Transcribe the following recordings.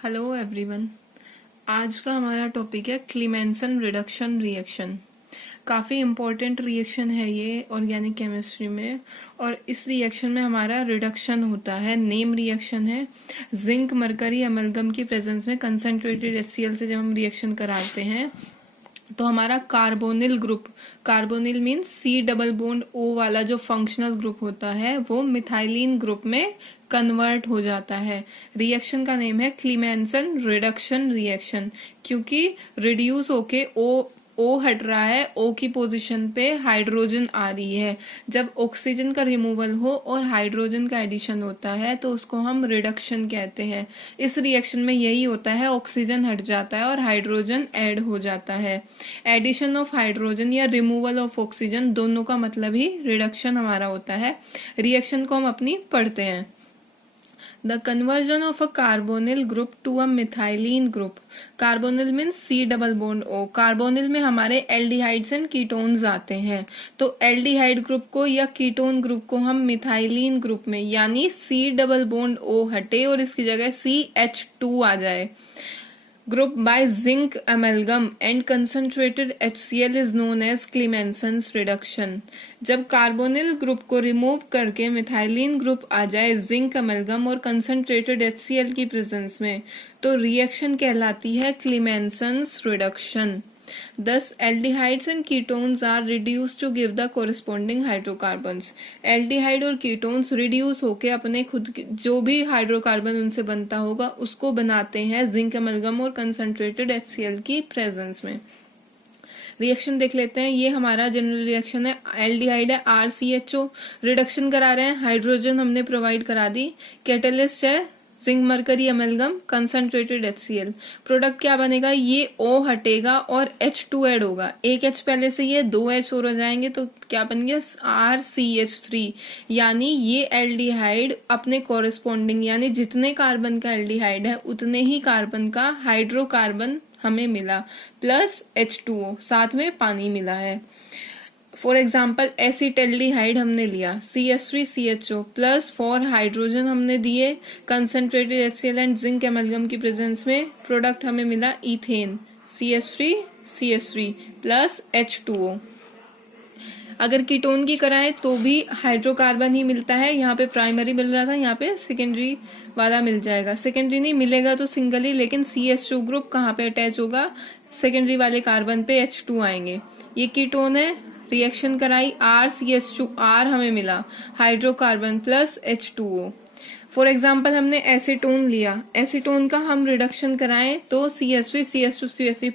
Hello everyone. आज का हमारा टॉपिक है क्लीमेंसन रिडक्शन रिएक्शन। काफ़ी इम्पोर्टेंट रिएक्शन है ये ऑर्गेनिक केमिस्ट्री में, और इस रिएक्शन में हमारा रिडक्शन होता है। नेम रिएक्शन है। जिंक मरकरी अमलगम की प्रेजेंस में कंसंट्रेटेड HCl से जब हम रिएक्शन कराते हैं तो हमारा carbonyl group, carbonyl means C double bond O वाला जो फंक्शनल ग्रुप होता है वो मिथाइलिन ग्रुप में कन्वर्ट हो जाता है। रिएक्शन का नेम है क्लीमेंसन रिडक्शन रिएक्शन, क्योंकि रिड्यूस होके O हट रहा है, O की पोजीशन पे हाइड्रोजन आ रही है। जब ऑक्सीजन का रिमूवल हो और हाइड्रोजन का एडिशन होता है तो उसको हम रिडक्शन कहते हैं। इस रिएक्शन में यही होता है, ऑक्सीजन हट जाता है और हाइड्रोजन ऐड हो जाता है। एडिशन ऑफ हाइड्रोजन या रिमूवल ऑफ ऑक्सीजन दोनों का मतलब ही रिडक्शन हमारा होता है। रिएक्शन को हम अपनी पढ़ते हैं। The conversion of a carbonyl group to a methylene group. Carbonyl means C double bond O. Carbonyl में हमारे एल्डिहाइड्स एंड कीटोन्स आते हैं, तो एल्डिहाइड ग्रुप को या कीटोन ग्रुप को हम मिथाइलिन ग्रुप में, यानी C डबल बॉन्ड O हटे और इसकी जगह CH2 आ जाए, group by zinc amalgam and concentrated HCl is known as Clemenson's reduction. जब कार्बोनिल ग्रुप को रिमूव करके मिथाइलिन ग्रुप आ जाए जिंक अमलगम और कंसंट्रेटेड HCl की प्रेजेंस में, तो रिएक्शन कहलाती है क्लीमेंसन्स reduction. Thus, aldehydes and ketones are reduced to give the corresponding hydrocarbons. Aldehyde और कीटोन्स रिड्यूस होके अपने खुद जो भी हाइड्रोकार्बन उनसे बनता होगा उसको बनाते हैं जिंक अमलगम और कंसंट्रेटेड HCl की प्रेजेंस में। रिएक्शन देख लेते हैं। ये हमारा जनरल रिएक्शन है। एल्डिहाइड है RCHO, रिडक्शन करा रहे हैं, हाइड्रोजन हमने प्रोवाइड करा दी। कैटलिस्ट है zinc mercury amalgam concentrated HCl। Product क्या बनेगा, ये O हटेगा और H2 ऐड होगा। एक H पहले से ये 2 H और हो जाएंगे तो क्या बन गया RCH3, यानी ये एल्डिहाइड अपने कॉरेस्पॉन्डिंग, यानी जितने कार्बन का एल्डिहाइड है उतने ही कार्बन का हाइड्रोकार्बन हमें मिला, प्लस H2O, साथ में पानी मिला है। फॉर एग्जाम्पल एसिटेल्डिहाइड हमने लिया, CH3CHO प्लस 4 हाइड्रोजन हमने दिए concentrated HCl and zinc amalgam की प्रेजेंस में, प्रोडक्ट हमें मिला इथेन, CH3CH3 प्लस H2O। अगर कीटोन की कराएं तो भी हाइड्रोकार्बन ही मिलता है। यहाँ पे प्राइमरी मिल रहा था, यहाँ पे सेकेंडरी वाला मिल जाएगा। सेकेंडरी नहीं मिलेगा तो सिंगल ही, लेकिन CH2 ग्रुप कहाँ पे अटैच होगा, सेकेंडरी वाले कार्बन पे H2 आएंगे। ये कीटोन है, रिएक्शन कराई RCH2R हमें मिला hydrocarbon plus H2O। For example हमने एसीटोन लिया, एसीटोन का हम रिडक्शन कराएं तो CH3CH2CH3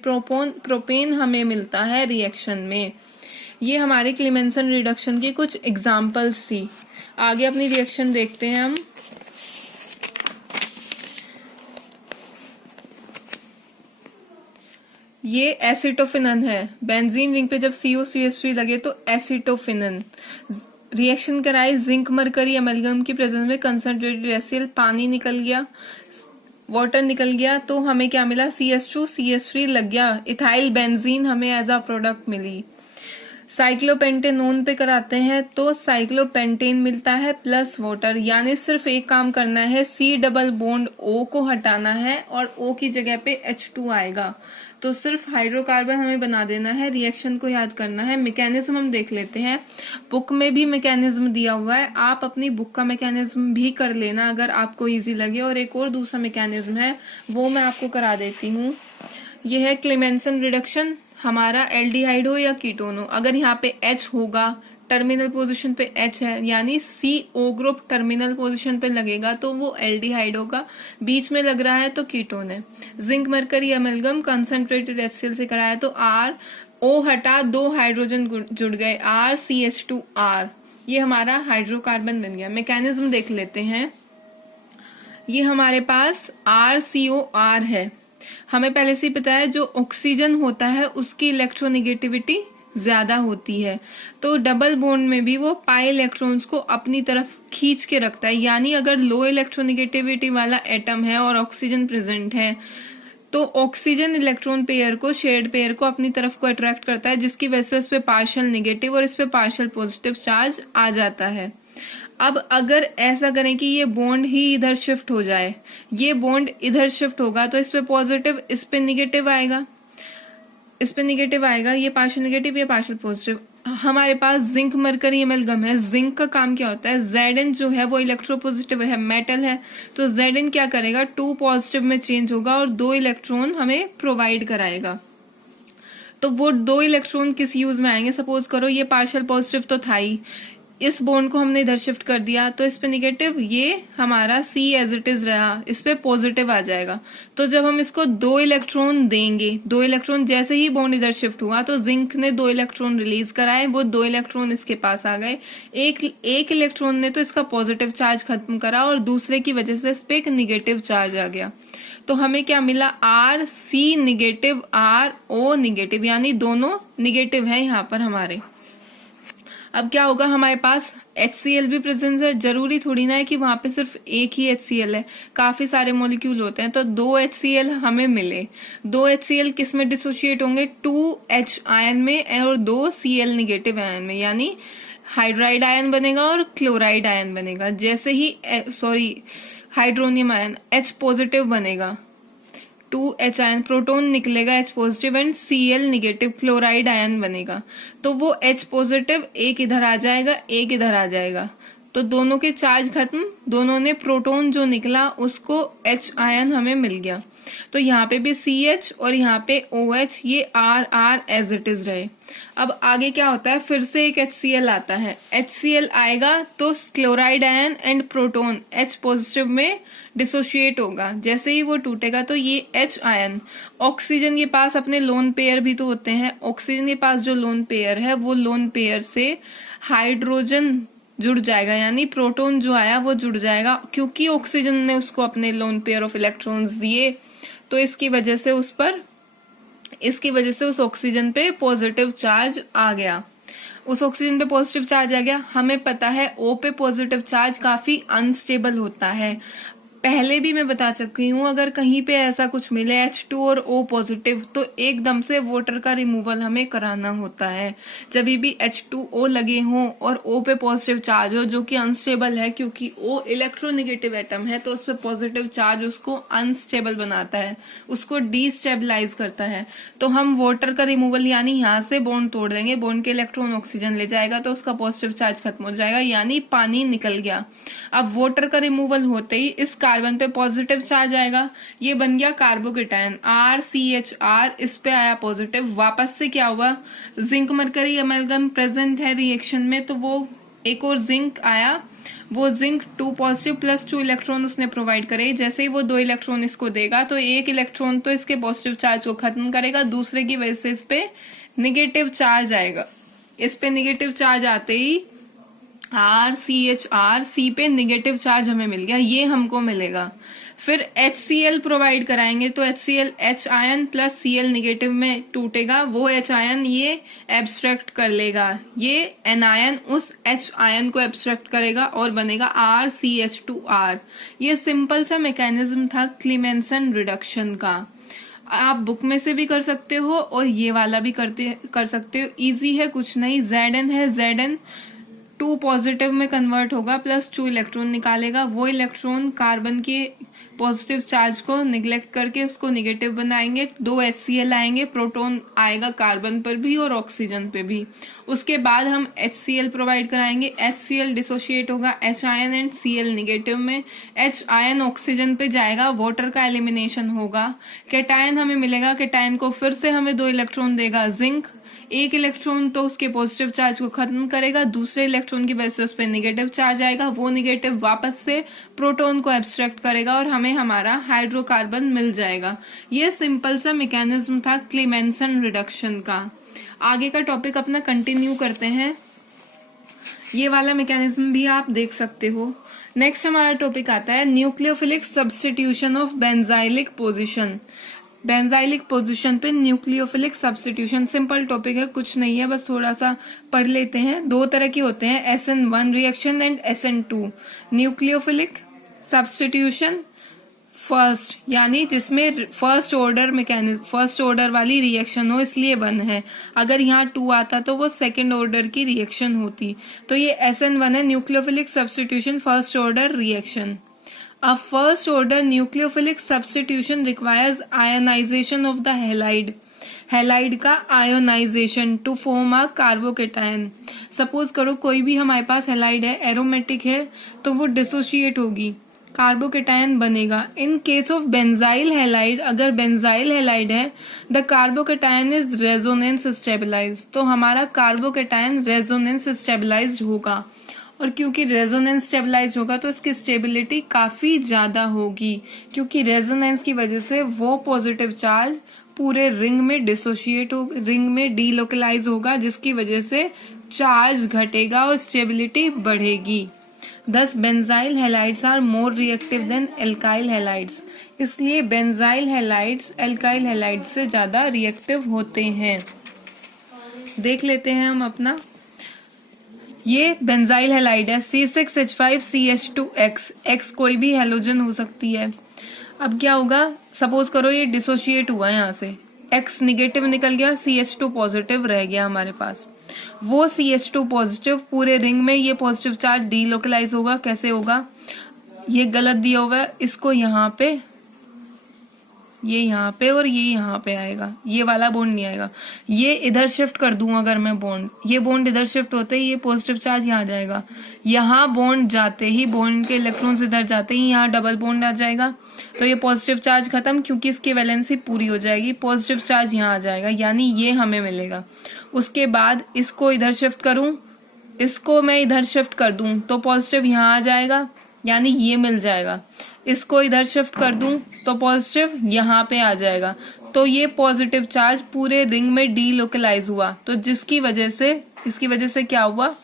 प्रोपेन हमें मिलता है रिएक्शन में। ये हमारी क्लीमेंसन रिडक्शन की कुछ एग्जाम्पल्स थी। आगे अपनी रिएक्शन देखते हैं हम। ये एसिटोफिनन है। बेंजीन रिंग पे जब COCH3 लगे तो एसिटोफिनन। रिएक्शन कराए जिंक मरकरी अमलगम की प्रेजेंस में कंसंट्रेटेड HCl, पानी निकल गया, वाटर निकल गया, तो हमें क्या मिला CH2CH3 लग गया, इथाइल बेंजीन हमें एज अ प्रोडक्ट मिली। साइक्लोपेंटेनोन पे कराते हैं तो साइक्लोपेंटेन मिलता है प्लस वाटर, यानी सिर्फ एक काम करना है, C डबल बॉन्ड O को हटाना है और O की जगह पे H2 आएगा, तो सिर्फ हाइड्रोकार्बन हमें बना देना है। रिएक्शन को याद करना है। मैकेनिज्म हम देख लेते हैं। बुक में भी मैकेनिज्म दिया हुआ है, आप अपनी बुक का मैकेनिज्म भी कर लेना अगर आपको इजी लगे। और एक और दूसरा मैकेनिज्म है वो मैं आपको करा देती हूँ। यह है क्लीमेंसन रिडक्शन। हमारा एल्डिहाइड हो या कीटोन हो, अगर यहाँ पे H होगा, टर्मिनल पोजीशन पे H है, यानी CO ग्रुप टर्मिनल पोजीशन पे लगेगा तो वो एल्डिहाइड होगा, बीच में लग रहा है तो कीटोन है। Zinc mercury amalgam concentrated HCl से कराया तो O हटा, 2 हाइड्रोजन जुड़ गए, RCH2R, ये हमारा हाइड्रोकार्बन बन गया। मैकेनिज्म देख लेते हैं। ये हमारे पास RCOR है। हमें पहले से ही पता है जो ऑक्सीजन होता है उसकी इलेक्ट्रोनेगेटिविटी ज्यादा होती है, तो डबल बॉन्ड में भी वो पाई इलेक्ट्रॉन्स को अपनी तरफ खींच के रखता है। यानी अगर लो इलेक्ट्रोनेगेटिविटी वाला एटम है और ऑक्सीजन प्रेजेंट है तो ऑक्सीजन इलेक्ट्रॉन पेयर को, शेयर्ड पेयर को अपनी तरफ को अट्रैक्ट करता है, जिसकी वजह से उस पर पार्शियल नेगेटिव और इस पे पार्शियल पॉजिटिव चार्ज आ जाता है। अब अगर ऐसा करें कि ये बॉन्ड ही इधर शिफ्ट हो जाए, ये बॉन्ड इधर शिफ्ट होगा तो इस पे पॉजिटिव, इस पे निगेटिव आएगा, इस पे निगेटिव आएगा, ये पार्शियल निगेटिव, ये पार्शियल पॉजिटिव। हमारे पास जिंक मरकरी एमलगम है। जिंक का काम क्या होता है, Zn जो है वो इलेक्ट्रोपॉजिटिव है, मेटल है, तो Zn क्या करेगा, 2 पॉजिटिव में चेंज होगा और 2 इलेक्ट्रॉन हमें प्रोवाइड कराएगा। तो वो 2 इलेक्ट्रॉन किस यूज में आएंगे, सपोज करो ये पार्शियल पॉजिटिव तो था ही, इस बॉन्ड को हमने इधर शिफ्ट कर दिया तो इस पे निगेटिव, ये हमारा C एज इट इज रहा, इस पे पॉजिटिव आ जाएगा। तो जब हम इसको 2 इलेक्ट्रॉन देंगे, 2 इलेक्ट्रॉन जैसे ही बॉन्ड इधर शिफ्ट हुआ तो जिंक ने 2 इलेक्ट्रॉन रिलीज कराए, वो 2 इलेक्ट्रॉन इसके पास आ गए। एक इलेक्ट्रॉन ने तो इसका पॉजिटिव चार्ज खत्म करा और दूसरे की वजह से इस पे एक निगेटिव चार्ज आ गया। तो हमें क्या मिला, RC निगेटिव, RO निगेटिव, यानी दोनों निगेटिव है यहाँ पर हमारे। अब क्या होगा, हमारे पास HCl भी प्रेजेंट है। जरूरी थोड़ी ना है कि वहां पे सिर्फ एक ही HCl है, काफी सारे मॉलिक्यूल होते हैं। तो 2 HCl हमें मिले। 2 HCl किस में डिसोशिएट होंगे, 2H आयन में और 2 Cl निगेटिव आयन में, यानी हाइड्राइड आयन बनेगा और क्लोराइड आयन बनेगा। जैसे ही हाइड्रोनियम आयन H पॉजिटिव बनेगा, 2H आयन प्रोटॉन निकलेगा H positive and Cl negative chloride ion बनेगा। तो वो H पॉजिटिव एक इधर आ जाएगा, एक इधर आ जाएगा, तो दोनों के चार्ज खत्म, दोनों ने प्रोटॉन जो निकला उसको H आयन हमें मिल गया। तो यहाँ पे भी CH और यहाँ पे OH, ये R एज इट इज रहे। अब आगे क्या होता है, फिर से एक HCl आता है। HCl आएगा तो chloride ion and proton H positive में डिसोशिएट होगा। जैसे ही वो टूटेगा तो ये H आयन, ऑक्सीजन के पास अपने लोन पेयर भी तो होते हैं, ऑक्सीजन के पास जो लोन पेयर है वो लोन पेयर से हाइड्रोजन जुड़ जाएगा, यानी प्रोटॉन जो आया वो जुड़ जाएगा। क्योंकि ऑक्सीजन ने उसको अपने लोन पेयर ऑफ इलेक्ट्रॉन्स दिए तो इसकी वजह से उस ऑक्सीजन पे पॉजिटिव चार्ज आ गया। उस ऑक्सीजन पे पॉजिटिव चार्ज आ गया। हमें पता है O पे पॉजिटिव चार्ज काफी अनस्टेबल होता है। पहले भी मैं बता चुकी हूँ, अगर कहीं पे ऐसा कुछ मिले H2 और O पॉजिटिव तो एकदम से वाटर का रिमूवल हमें कराना होता है। जब भी H2O लगे हों और O पे पॉजिटिव चार्ज हो जो कि अनस्टेबल है, क्योंकि O इलेक्ट्रोनेगेटिव एटम है तो उस पे पॉजिटिव चार्ज उसको अनस्टेबल बनाता है, उसको डीस्टेबलाइज करता है। तो हम वाटर का रिमूवल यानी यहाँ से बॉन्ड तोड़ देंगे, बॉन्ड के इलेक्ट्रॉन ऑक्सीजन ले जाएगा तो उसका पॉजिटिव चार्ज खत्म हो जाएगा, यानी पानी निकल गया। अब वाटर का रिमूवल होते ही इस कार्बन पे पॉजिटिव चार्ज आएगा, ये बन गया कार्बोकेटायन RCHR, इस पे आया पॉजिटिव। वापस से क्या हुआ, जिंक मरकरी एमलगम प्रेजेंट है रिएक्शन में, तो वो एक और जिंक आया, वो जिंक 2 पॉजिटिव प्लस 2 इलेक्ट्रॉन उसने प्रोवाइड करे। जैसे ही वो 2 इलेक्ट्रॉन इसको देगा तो एक इलेक्ट्रॉन तो इसके पॉजिटिव चार्ज को खत्म करेगा, दूसरे की वजह से इस पे निगेटिव चार्ज आएगा। इस पे निगेटिव चार्ज आते ही RCHR, C पे निगेटिव चार्ज हमें मिल गया, ये हमको मिलेगा। फिर HCl प्रोवाइड कराएंगे तो HCl H ion plus Cl negative में टूटेगा, वो H आयन ये एब्स्ट्रैक्ट कर लेगा, ये एनायन उस H आयन को एब्स्ट्रैक्ट करेगा और बनेगा RCH2R। ये सिंपल सा मैकेनिज्म था क्लीमेंसन रिडक्शन का। आप बुक में से भी कर सकते हो और ये वाला भी कर सकते हो, इजी है, कुछ नहीं। Zn है, Zn 2 पॉजिटिव में कन्वर्ट होगा प्लस 2 इलेक्ट्रॉन निकालेगा, वो इलेक्ट्रॉन कार्बन के पॉजिटिव चार्ज को निगलेक्ट करके उसको निगेटिव बनाएंगे, 2 HCl आएंगे, प्रोटॉन आएगा कार्बन पर भी और ऑक्सीजन पे भी। उसके बाद हम HCl प्रोवाइड कराएंगे, HCl डिसोशिएट होगा H ion and Cl negative में, H आयन ऑक्सीजन पे जाएगा, वाटर का एलिमिनेशन होगा, कैटायन हमें मिलेगा, कैटायन को फिर से हमें 2 इलेक्ट्रॉन देगा जिंक, एक इलेक्ट्रॉन तो उसके पॉजिटिव चार्ज को खत्म करेगा, दूसरे इलेक्ट्रॉन की वजह से उस पर निगेटिव चार्ज आएगा, वो निगेटिव वापस से प्रोटॉन को एब्स्ट्रैक्ट करेगा और हमें हमारा हाइड्रोकार्बन मिल जाएगा। ये सिंपल सा मैकेनिज्म था क्लीमेंसन रिडक्शन का। आगे का टॉपिक अपना कंटिन्यू करते हैं, ये वाला मैकेनिज्म भी आप देख सकते हो। नेक्स्ट हमारा टॉपिक आता है nucleophilic substitution of benzylic position. Benzylic position पे न्यूक्लियोफिलिक सब्स्टिट्यूशन सिंपल टॉपिक है, कुछ नहीं है, बस थोड़ा सा पढ़ लेते हैं। 2 तरह की होते हैं, SN1 reaction and SN2। Nucleophilic substitution first यानी जिसमें फर्स्ट ऑर्डर वाली रिएक्शन हो, इसलिए 1 है। अगर यहाँ 2 आता तो वो सेकेंड ऑर्डर की रिएक्शन होती। तो ये SN1 है, nucleophilic substitution first order reaction. A first order nucleophilic substitution requires ionization of the halide. Halide का ionization to form a carbocation. Suppose करो कोई भी हमारे पास हैलाइड है, एरोमेटिक है, तो वो डिसोशिएट होगी, कार्बोकेटायन बनेगा। In case of benzyl halide, अगर बेंजाइल हैलाइड है, the carbocation is resonance stabilize, तो हमारा कार्बोकेटायन रेजोनेंस स्टेबलाइज होगा। और क्योंकि रेजोनेंस स्टेबलाइज होगा तो इसकी स्टेबिलिटी काफी ज्यादा होगी, क्योंकि रेजोनेंस की वजह से वो पॉजिटिव चार्ज पूरे रिंग में डिसोशिएट हो, रिंग में डीलोकलाइज होगा, जिसकी वजह से चार्ज घटेगा और स्टेबिलिटी बढ़ेगी। Thus benzyl halides are more reactive than alkyl halides, इसलिए बेंजाइल हैलाइड्स एल्काइल हैलाइड्स से ज्यादा रिएक्टिव होते हैं। देख लेते हैं हम अपना, ये बेंजाइल हैलाइड है C6H5CH2X, X कोई भी हैलोजन हो सकती है। अब क्या होगा, सपोज करो ये डिसोशिएट हुआ, यहाँ से X निगेटिव निकल गया, CH2 पॉजिटिव रह गया हमारे पास। वो CH2 पॉजिटिव पूरे रिंग में ये पॉजिटिव चार्ज डीलोकलाइज होगा। कैसे होगा, ये गलत दिया हुआ है, इसको यहाँ पे, ये यहाँ पे और ये यहाँ पे आएगा, ये वाला बॉन्ड नहीं आएगा। ये इधर शिफ्ट कर दूं अगर मैं बॉन्ड, ये बॉन्ड इधर शिफ्ट होते ही ये पॉजिटिव चार्ज यहाँ जाएगा, यहाँ बॉन्ड जाते ही, बॉन्ड के इलेक्ट्रॉन्स इधर जाते ही यहाँ डबल बॉन्ड आ जाएगा, तो ये पॉजिटिव चार्ज खत्म, क्योंकि इसकी वैलेंसी पूरी हो जाएगी, पॉजिटिव चार्ज यहाँ आ जाएगा, यानी ये हमें मिलेगा। उसके बाद इसको इधर शिफ्ट करूं, इसको मैं इधर शिफ्ट कर दूं तो पॉजिटिव यहाँ आ जाएगा, यानी ये मिल जाएगा। इसको इधर शिफ्ट कर दूं तो पॉजिटिव यहाँ पे आ जाएगा, तो ये पॉजिटिव चार्ज पूरे रिंग में डीलोकलाइज हुआ, तो जिसकी वजह से, इसकी वजह से क्या हुआ,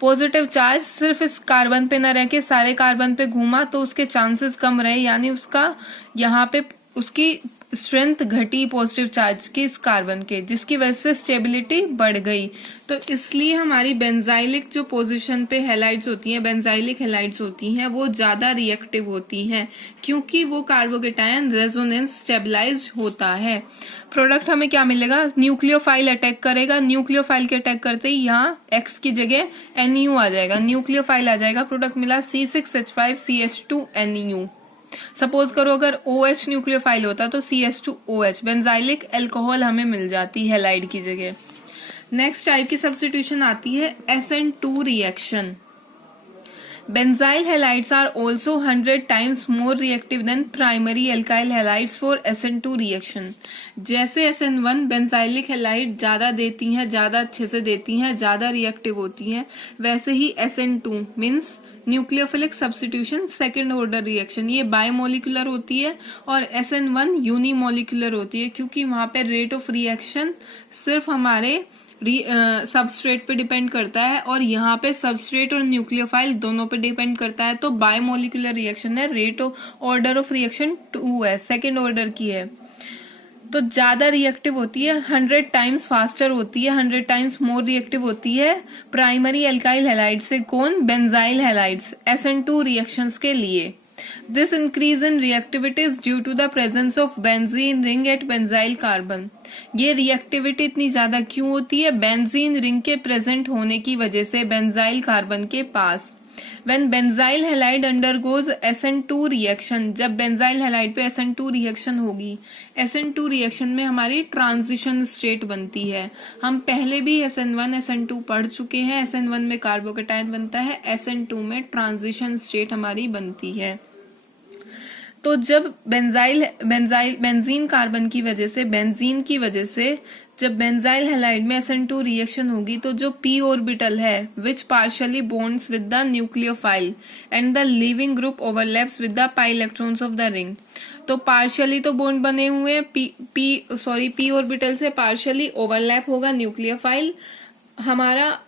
पॉजिटिव चार्ज सिर्फ इस कार्बन पे न रह के सारे कार्बन पे घूमा, तो उसके चांसेस कम रहे, यानी उसका यहाँ पे उसकी स्ट्रेंथ घटी पॉजिटिव चार्ज की इस कार्बन के, जिसकी वजह से स्टेबिलिटी बढ़ गई। तो इसलिए हमारी बेंजाइलिक जो पोजीशन पे हैलाइड्स होती हैं, बेंजाइलिक हैलाइड्स होती हैं, वो ज्यादा रिएक्टिव होती हैं, क्योंकि वो कार्बोकेटायन रेजोनेंस स्टेबलाइज होता है। प्रोडक्ट हमें क्या मिलेगा, न्यूक्लियोफाइल अटैक करेगा, न्यूक्लियोफाइल के अटैक करते ही यहाँ X की जगह NU आ जाएगा, न्यूक्लियोफाइल आ जाएगा, प्रोडक्ट मिला C6H5CH2NU। सपोज करो अगर OH न्यूक्लियोफाइल होता तो CH2OH, बेंजाइलिक अल्कोहल हमें मिल जाती है हैलाइड की जगह। नेक्स्ट टाइप की सब्स्टिट्यूशन आती है SN2 reaction. Benzyl halides are also 100 times more reactive than primary alkyl halides for SN2 reaction. जैसे SN1 बेंजाइलिक हैलाइड ज्यादा देती हैं, ज्यादा अच्छे से देती हैं, ज्यादा रिएक्टिव होती हैं, वैसे ही SN2 means nucleophilic substitution second order reaction, ये बायोमोलिकुलर होती है, और SN1 यूनिमोलिकुलर होती है, क्योंकि वहां पे रेट ऑफ रिएक्शन सिर्फ हमारे सबस्ट्रेट पे डिपेंड करता है, और यहाँ पे सबस्ट्रेट और न्यूक्लियोफाइल दोनों पे डिपेंड करता है। तो बायोमोलिकुलर रिएक्शन है, rate of order of reaction 2 है, सेकेंड ऑर्डर की है, तो ज्यादा रिएक्टिव होती है, 100 times फास्टर होती है, 100 times मोर रिएक्टिव होती है प्राइमरी एल्काइल हैलाइड से। कौन, बेंजाइल हैलाइड्स SN2 रिएक्शंस के लिए। This increase in reactivity is due to the presence of benzene ring at benzyl carbon। ये रिएक्टिविटी इतनी ज्यादा क्यों होती है, बेंजीन रिंग के प्रेजेंट होने की वजह से बेंजाइल कार्बन के पास। When benzyl halide undergoes SN2 reaction, जब बेंजाइल हैलाइड पे SN2 रिएक्शन होगी, SN2 रिएक्शन में हमारी ट्रांजिशन स्टेट बनती है। हम पहले भी SN1 SN2 पढ़ चुके हैं, SN1 में कार्बोकेटायन बनता है, SN2 में ट्रांजिशन स्टेट हमारी बनती है। तो जब बेंजीन कार्बन की वजह से, बेंजीन की वजह से जब बेंजाइल हैलाइड में SN2 रिएक्शन होगी, तो जो p ऑर्बिटल है which partially bonds with the nucleophile and the leaving group overlaps with the pi electrons of the ring. तो पार्शियली तो बॉन्ड बने हुए हैं, p ऑर्बिटल से पार्शियली ओवरलैप होगा न्यूक्लियोफाइल हमारा,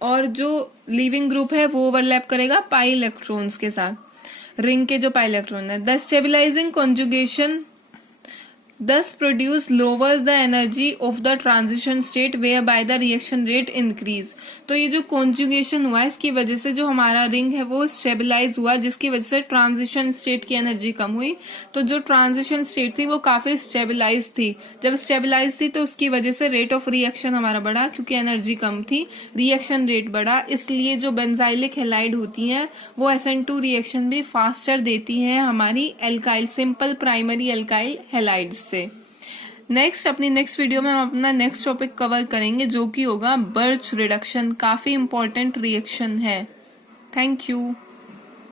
और जो लीविंग ग्रुप है वो ओवरलैप करेगा पाई इलेक्ट्रॉन्स के साथ, रिंग के जो पाई इलेक्ट्रॉन है। The stabilising conjugation thus produce lowers the energy of the transition state whereby the reaction rate increase। तो ये जो कॉन्जुगेशन हुआ इसकी वजह से जो हमारा रिंग है वो स्टेबलाइज हुआ, जिसकी वजह से ट्रांजिशन स्टेट की एनर्जी कम हुई। तो जो ट्रांजिशन स्टेट थी वो काफी स्टेबलाइज थी। जब स्टेबलाइज थी तो उसकी वजह से रेट ऑफ रिएक्शन हमारा बढ़ा, क्योंकि एनर्जी कम थी, रिएक्शन रेट बढ़ा। इसलिए जो बेंजाइलिक हैलाइड होती हैं वो SN2 रिएक्शन भी फास्टर देती हैं हमारी alkyl simple primary alkyl halide से। अपनी नेक्स्ट वीडियो में हम अपना नेक्स्ट टॉपिक कवर करेंगे, जो कि होगा बर्च रिडक्शन। काफी इंपॉर्टेंट रिएक्शन है। Thank you.